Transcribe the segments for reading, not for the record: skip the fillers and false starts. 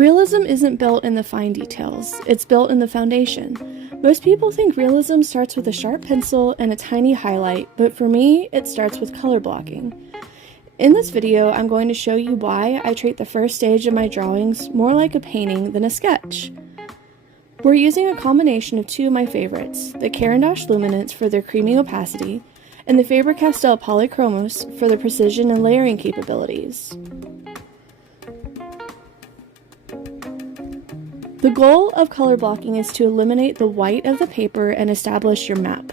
Realism isn't built in the fine details, it's built in the foundation. Most people think realism starts with a sharp pencil and a tiny highlight, but for me, it starts with color blocking. In this video, I'm going to show you why I treat the first stage of my drawings more like a painting than a sketch. We're using a combination of two of my favorites, the Caran Luminance for their creamy opacity, and the Faber-Castell Polychromos for their precision and layering capabilities. The goal of color blocking is to eliminate the white of the paper and establish your map.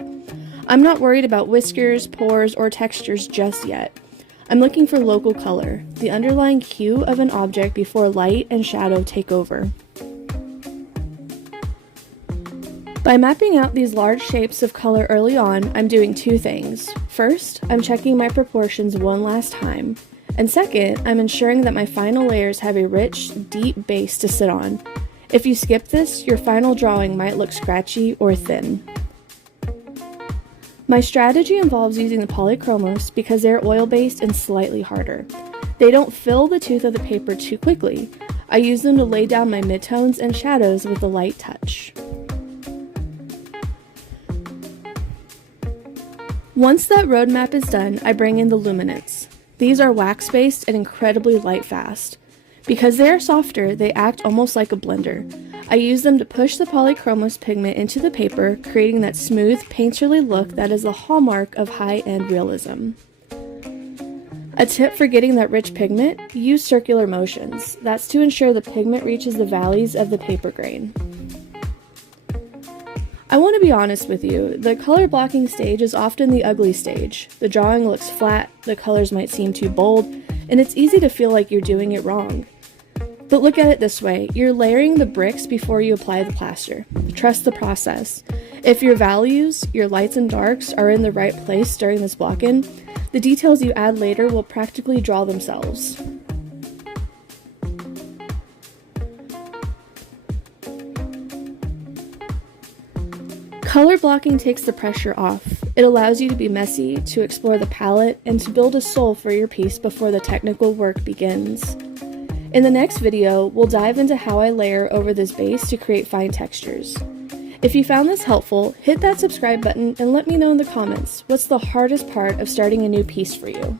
I'm not worried about whiskers, pores, or textures just yet. I'm looking for local color, the underlying hue of an object before light and shadow take over. By mapping out these large shapes of color early on, I'm doing two things. First, I'm checking my proportions one last time. And second, I'm ensuring that my final layers have a rich, deep base to sit on. If you skip this, your final drawing might look scratchy or thin. My strategy involves using the Polychromos because they're oil-based and slightly harder. They don't fill the tooth of the paper too quickly. I use them to lay down my midtones and shadows with a light touch. Once that roadmap is done, I bring in the Luminance. These are wax-based and incredibly light-fast. Because they are softer, they act almost like a blender. I use them to push the Polychromos pigment into the paper, creating that smooth, painterly look that is the hallmark of high-end realism. A tip for getting that rich pigment: use circular motions. That's to ensure the pigment reaches the valleys of the paper grain. I want to be honest with you, the color blocking stage is often the ugly stage. The drawing looks flat, the colors might seem too bold, and it's easy to feel like you're doing it wrong. But look at it this way, you're layering the bricks before you apply the plaster. Trust the process. If your values, your lights and darks, are in the right place during this block-in, the details you add later will practically draw themselves. Color blocking takes the pressure off. It allows you to be messy, to explore the palette, and to build a soul for your piece before the technical work begins. In the next video, we'll dive into how I layer over this base to create fine textures. If you found this helpful, hit that subscribe button and let me know in the comments what's the hardest part of starting a new piece for you.